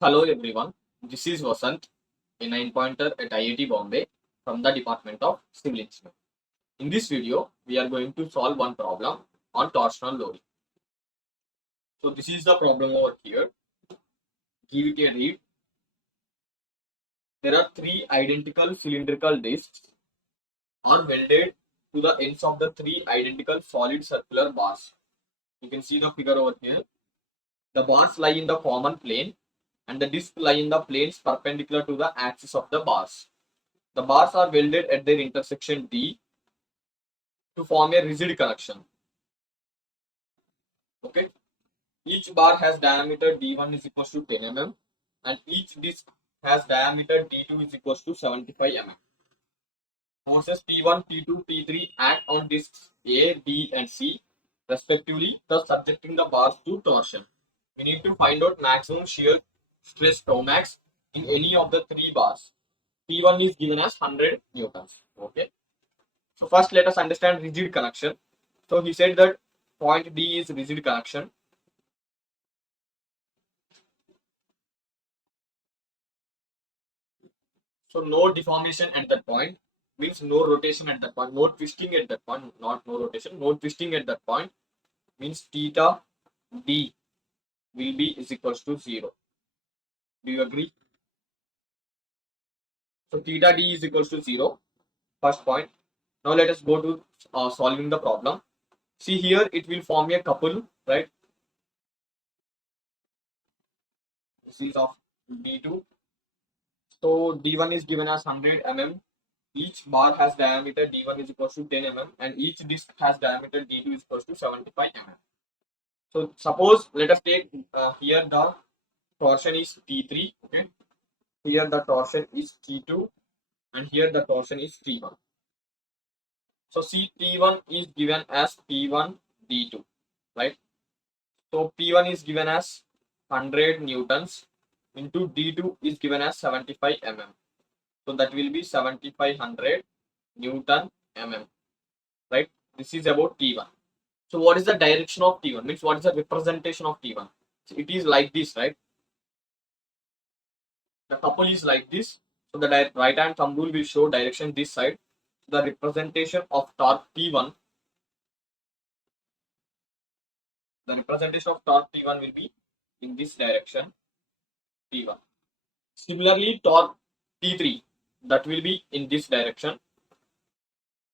Hello everyone, this is Vasant, a 9-pointer at IIT Bombay from the Department of Civil Engineering. In this video, we are going to solve one problem on torsional loading. So this is the problem over here. Give it a read. There are three identical cylindrical discs are welded to the ends of the three identical solid circular bars. You can see the figure over here. The bars lie in the common plane and the discs lie in the planes perpendicular to the axis of the bars. The bars are welded at their intersection D to form a rigid connection. Okay, each bar has diameter D1 is equals to 10 mm and each disc has diameter D2 is equals to 75 mm. Forces P1, P2, P3 act on discs A, B and C respectively, thus subjecting the bars to torsion. We need to find out maximum shear stress Tomax in any of the three bars. P1 is given as 100 newtons. Okay, so first let us understand rigid connection. So he said that point D is rigid connection. So no deformation at that point means no rotation at that point, no twisting at that point, not no rotation, no twisting at that point means theta D will be is equals to 0. Do you agree? So theta D is equals to 0, first point. Now let us go to solving the problem. See here it will form a couple, right? This is of D2. So D1 is given as 100 mm. Each bar has diameter D1 is equals to 10 mm and each disc has diameter D2 is equals to 75 mm. So suppose let us take here the torsion is T3. Okay, here the torsion is T2 and here the torsion is T1. So see T1 is given as P1 D2, right? So P1 is given as 100 newtons into D2 is given as 75 mm. So that will be 7500 Newton mm, right? This is about T1. So what is the direction of T1? Means what is the representation of T1? So it is like this, right? The couple is like this. So the right hand thumb rule will show direction this side. The representation of torque T1, the representation of torque T1 will be in this direction T1. Similarly, torque T3 that will be in this direction.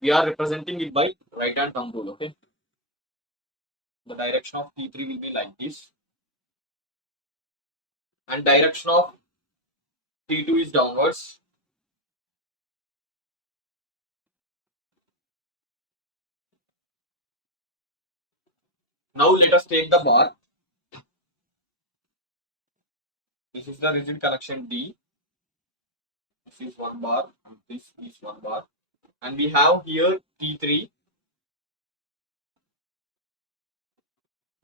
We are representing it by right hand thumb rule. Okay, the direction of T3 will be like this, and direction of T2 is downwards. Now let us take the bar. This is the rigid connection D. This is one bar and this is one bar. And we have here T3.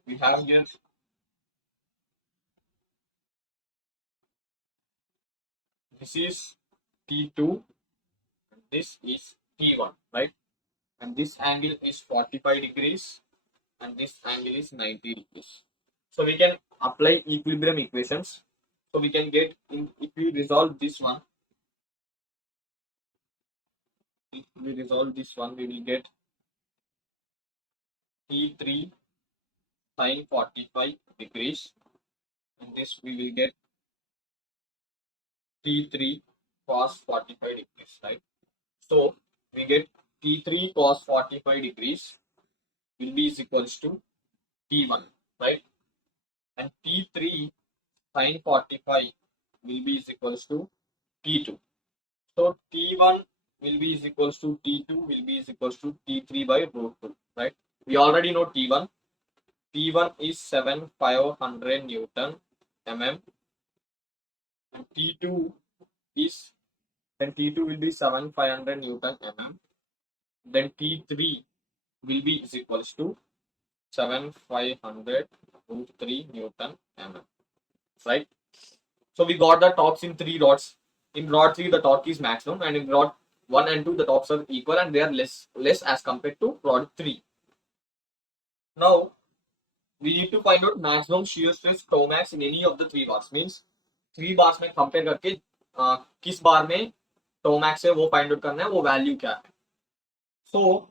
We have here this is T2 and this is T1, right? And this angle is 45 degrees and this angle is 90 degrees. So we can apply equilibrium equations. So we can get if we resolve this one, we will get T3 sine 45 degrees and this we will get T3 cos 45 degrees, right? So we get T3 cos 45 degrees will be is equals to T1, right? And T3 sine 45 will be is equals to T2. So T1 will be is equals to T2 will be is equals to T3 by root 2, right? We already know T1. T1 is 7500 Newton mm and T2 is then T2 will be 7500 Newton mm. Then T3 will be is equals to 7500 root 3 Newton mm, right? So we got the torques in three rods. In rod 3 the torque is maximum and in rod 1 and 2 the torques are equal and they are less as compared to rod 3. Now we need to find out maximum shear stress Tomax in any of the three bars. Means 3 bars में compare करके किस बार में टोमैक्स है वो find out करना है, वो value क्या है. So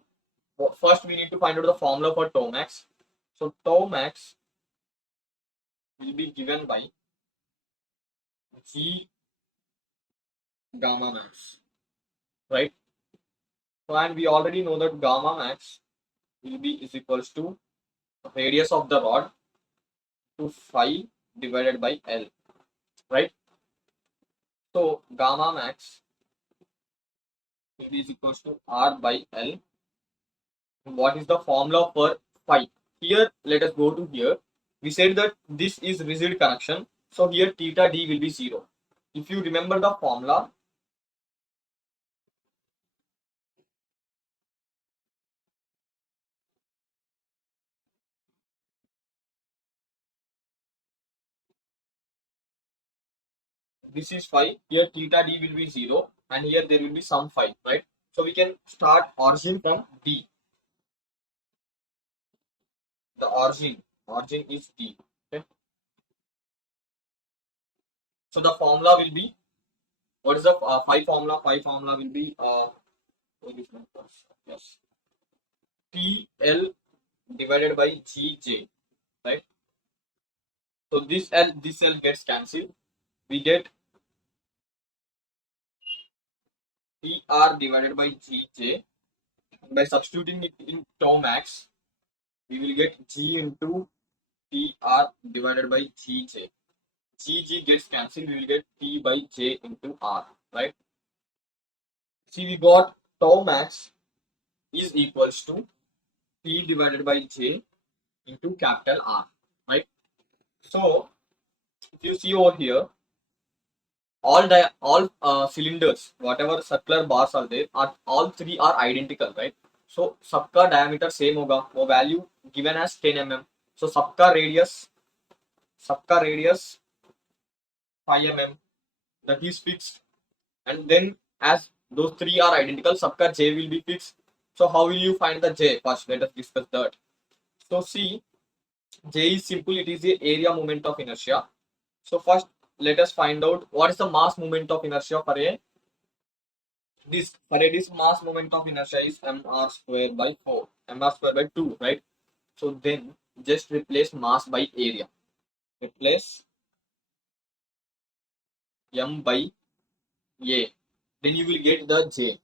first we need to find out the formula for Tomax. So Tomax will be given by G gamma max, right? So and we already know that gamma max will be is equals to radius of the rod to phi divided by L, right? So gamma max will be is equals to R by L. What is the formula for phi? Here, let us go to here. We said that this is rigid connection. So here theta d will be 0. If you remember the formula, this is phi. Here theta d will be 0 and here there will be some phi, right? So we can start origin from d. The origin is d. Okay. So the formula will be, what is the phi formula? Phi formula will be yes, TL divided by GJ, right? So this L gets cancelled. We get PR divided by GJ. By substituting it in Tomax, we will get G into PR divided by GJ. GG gets cancelled. We will get P by J into R, right? See, we got Tomax is equals to P divided by J into capital R, right? So if you see over here, all cylinders, whatever circular bars are there, are all three are identical, right? So सबका diameter same होगा, वो value given as 10 mm. So सबका radius 5 mm, that is fixed. And then as those three are identical, सबका j will be fixed. So how will you find the j? First, let us discuss that. So see, j is simple. It is the area moment of inertia. So first, let us find out what is the mass moment of inertia for a this. For a this mass moment of inertia is mr square by 4, mr square by 2, right? So then just replace mass by area. Replace m by a. Then you will get the j,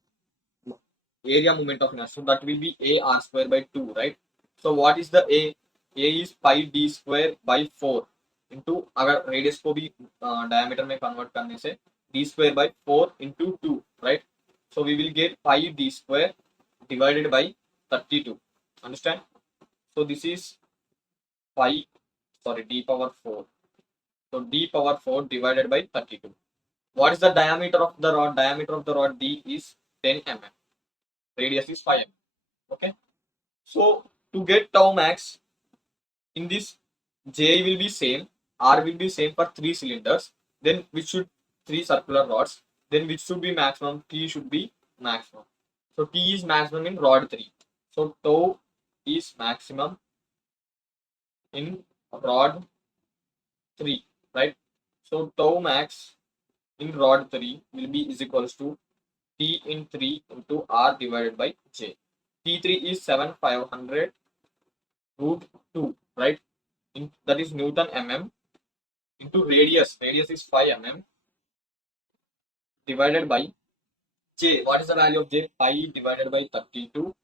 area moment of inertia. So that will be a r square by 2, right? So what is the a? A is pi d square by 4 into, अगर radius को भी diameter में convert करने से d square by 4 into 2, right? So we will get pi d square divided by 32. Understand? So this is pi, sorry, d power 4. So d power 4 divided by 32. What is the diameter of the rod? Diameter of the rod d is 10 mm. Radius is 5 mm. Okay. So to get tau max, in this J will be same, R will be same for 3 cylinders, then which should 3 circular rods, then which should be maximum, T should be maximum. So T is maximum in rod 3. So tau is maximum in rod 3, right? So tau max in rod 3 will be is equals to T in 3 into R divided by J. T3 is 7500 root 2, right? That is Newton mm into radius. Radius is 5 mm divided by J. What is the value of J? Pi divided by 32.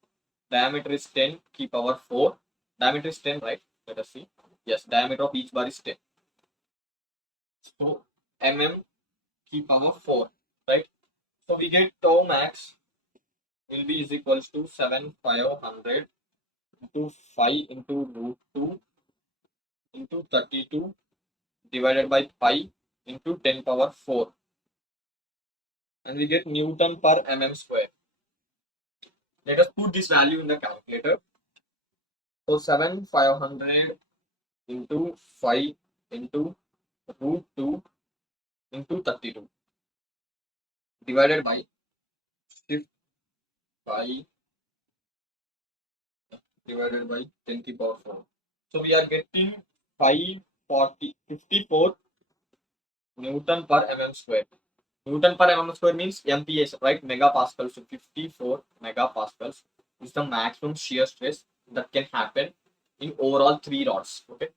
Diameter is 10. Key power 4. Diameter is 10, right? Let us see. Yes, diameter of each bar is 10. So mm key power 4, right? So we get tau max will be is equals to 7500 into 5 into root 2 into 32 divided by pi into 10 power 4. And we get Newton per mm square. Let us put this value in the calculator. So 7500 into 5 into root 2 into 32 divided by shift 5 divided by 10 to the power 4. So we are getting 540 54 Newton per mm square. Newton per mm square means MPa, right? Megapascals. So 54 megapascals is the maximum shear stress that can happen in overall 3 rods. Okay.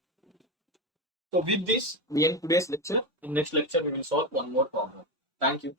So with this, we end today's lecture. In next lecture, we will solve one more problem. Thank you.